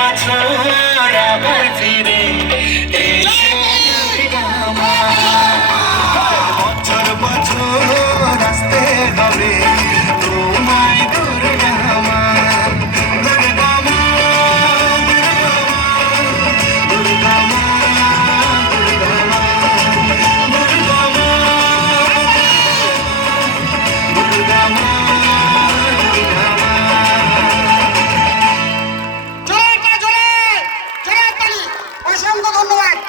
বছর আবার ফিরে এসো দুর্গা মা। বছর বছর আসতে হবে তোমায় দুর্গা মা। দুর্গা মা, দুর্গা মা, দুর্গা মা, দুর্গা মা, দুর্গা মা, দুর্গা মা। জোরে জোরে জোরে তালি, অসংখ্য ধন্যবাদ।